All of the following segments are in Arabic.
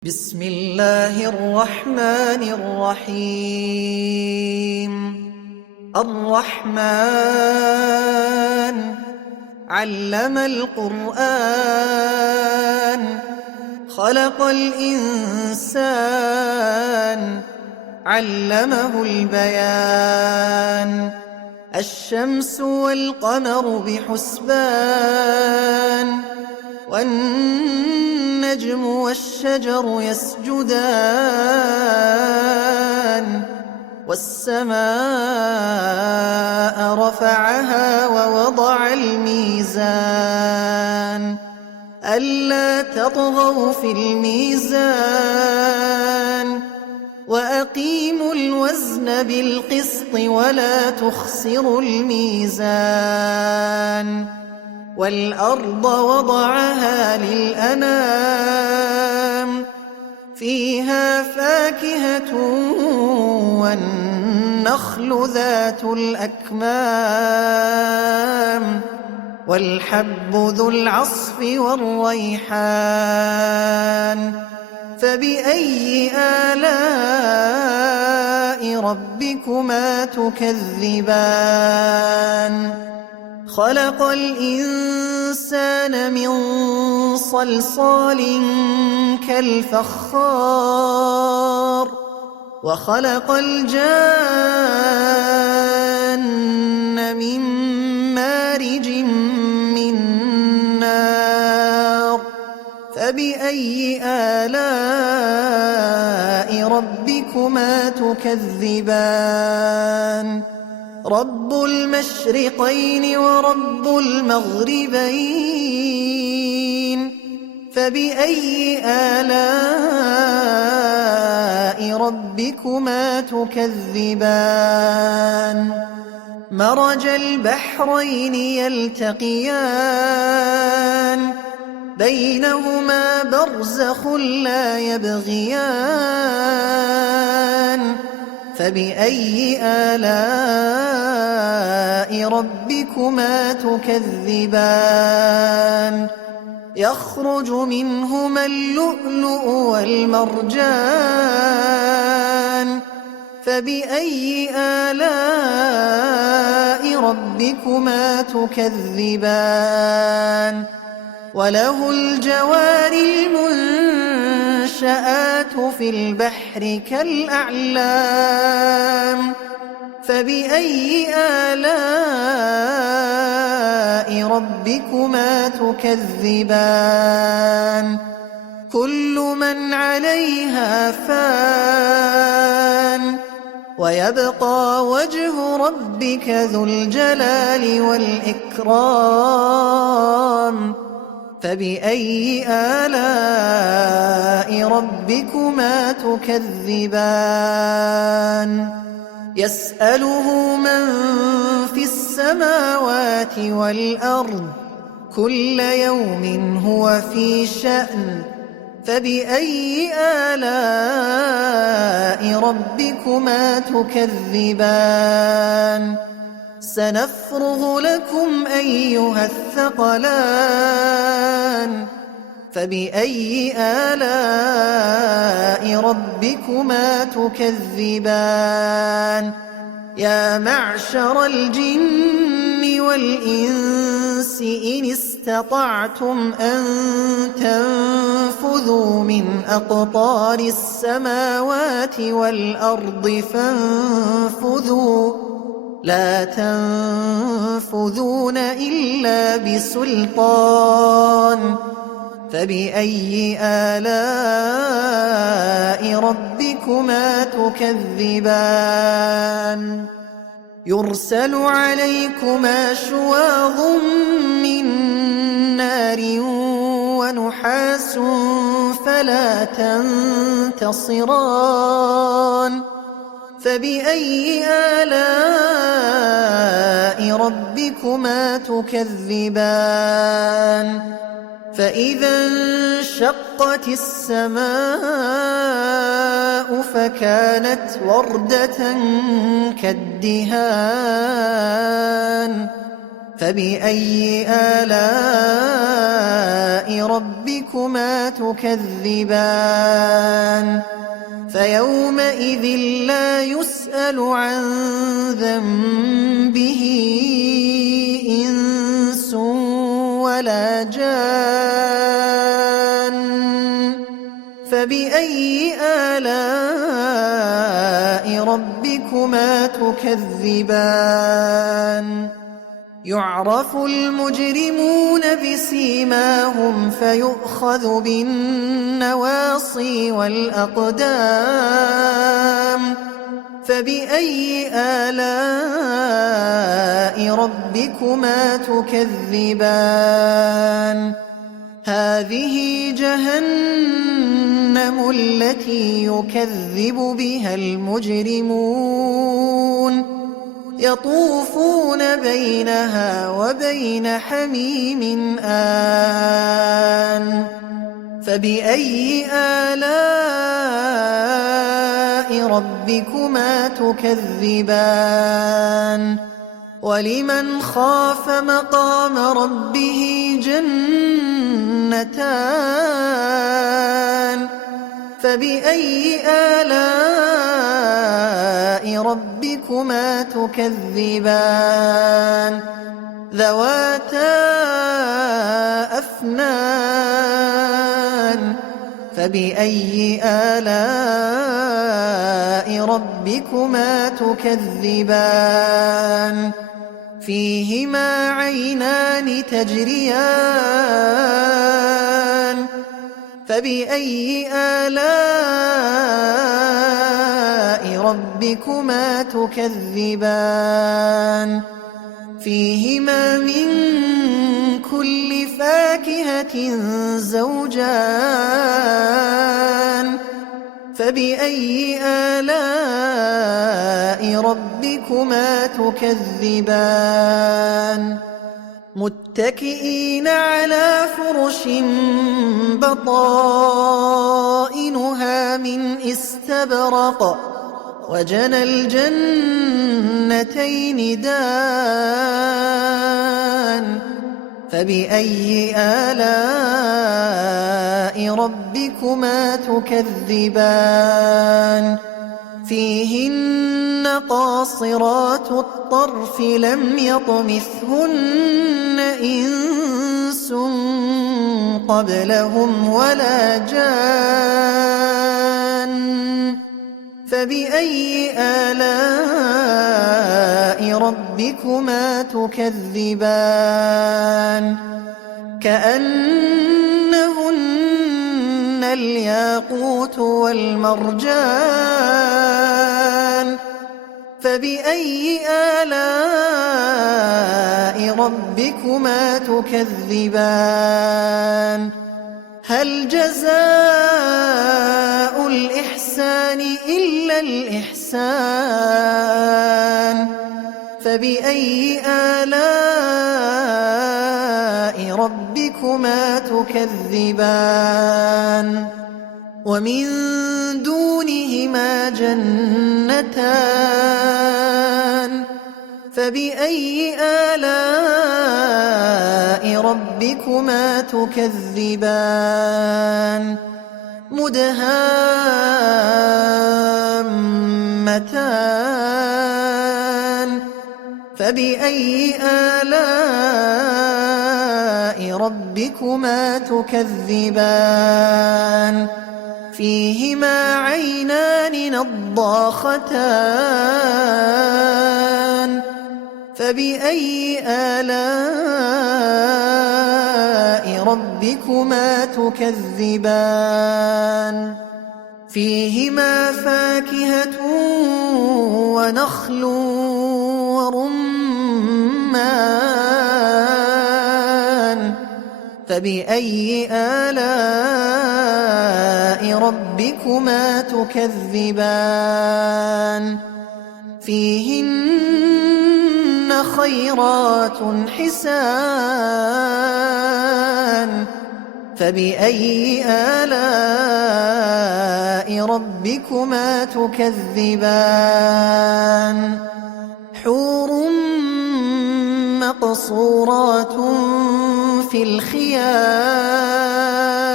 بسم الله الرحمن الرحيم. الرحمن علم القرآن، خلق الإنسان، علمه البيان. الشمس والقمر بحسبان، والنجم والشجر يسجدان. والسماء رفعها ووضع الميزان، ألا تطغوا في الميزان، وأقيموا الوزن بالقسط ولا تخسروا الميزان. والأرض وضعها للأنام، فيها فاكهة والنخل ذات الأكمام، والحب ذو العصف والريحان. فبأي آلاء ربكما تكذبان؟ خلق الإنسان من صلصال كالفخار، وخلق الجان من مارج من نار. فبأي آلاء ربكما تكذبان؟ رب المشرقين ورب المغربين، فبأي آلاء ربكما تكذبان؟ مرج البحرين يلتقيان، بينهما برزخ لا يبغيان. فبأي آلاء ربكما تكذبان؟ يخرج منهما اللؤلؤ والمرجان. فبأي آلاء ربكما تكذبان؟ وله الجوار المنشآت في البحر كالأعلام. فبأي آلاء ربكما تكذبان؟ كل من عليها فان، ويبقى وجه ربك ذو الجلال والإكرام. فبأي آلاء ربكما تكذبان؟ يسأله من في السماوات والأرض، كل يوم هو في شأن. فبأي آلاء ربكما تكذبان؟ سنفرغ لكم أيها الثقلان. فبأي آلاء ربكما تكذبان؟ يا معشر الجن والإنس إن استطعتم أن تنفذوا من أقطار السماوات والأرض فانفذوا، لا تنفذون إلا بسلطان. فبأي آلاء ربكما تكذبان؟ يرسل عليكما شواظ من نار ونحاس فلا تنتصران. فبأي آلاء ربكما تكذبان؟ فإذا انشقت السماء فكانت وردة كالدهان. فبأي آلاء ربكما ربكما تكذبان فيومئذ لا يسأل عن ذنبه إنس ولا جان فبأي آلاء ربكما تكذبان يعرف المجرمون بسيماهم فيؤخذ بالنواصي والأقدام فبأي آلاء ربكما تكذبان هذه جهنم التي يكذب بها المجرمون يطوفون بينها وبين حميم آن فبأي آلاء ربكما تكذبان ولمن خاف مقام ربه جنتان فبأي آلاء ربكما تكذبان ذواتا أفنان فبأي آلاء ربكما تكذبان فيهما عينان تجريان فبأي آلاء ربكما تكذبان فيهما من كل فاكهة زوجان فبأي آلاء ربكما تكذبان متكئين على فرش بطائنها من استبرق وجنى الجنتين دان فبأي آلاء ربكما تكذبان فيهن قاصرات الطرف لم يطمثهن إنس قبلهم ولا جان فبأي آلاء ربكما تكذبان كأنهن الياقوت والمرجان فبأي آلاء ربكما تكذبان هل جزاء الإحسان إلا الإحسان فبأي آلاء ربكما تكذبان ومن دونهما جنتان فبأي آلاء ربكما تكذبان مدهامتان فبأي آلاء ربكما تكذبان فيهما عينان نضاختان فبأي آلاء ربكما تكذبان فيهما فاكهة ونخل ورمان فبأي آلاء ربكما تكذبان فيهن خيرات حسان فبأي آلاء ربكما تكذبان حور مقصورات في الخيام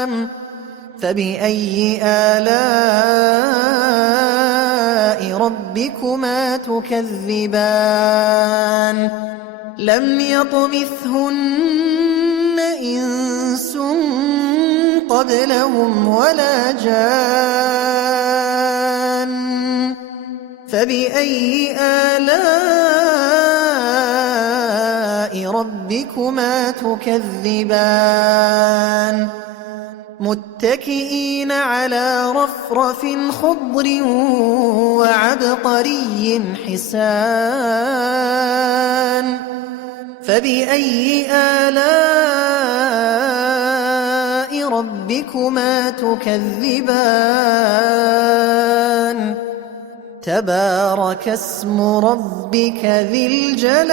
فبأي آلاء ربكما تكذبان لم يطمثهن إنس قبلهم ولا جان فبأي آلاء ربكما تكذبان متكئين على رفرف خضر وعبقري حسان فبأي آلاء ربكما تكذبان تبارك اسم ربك ذي الجلال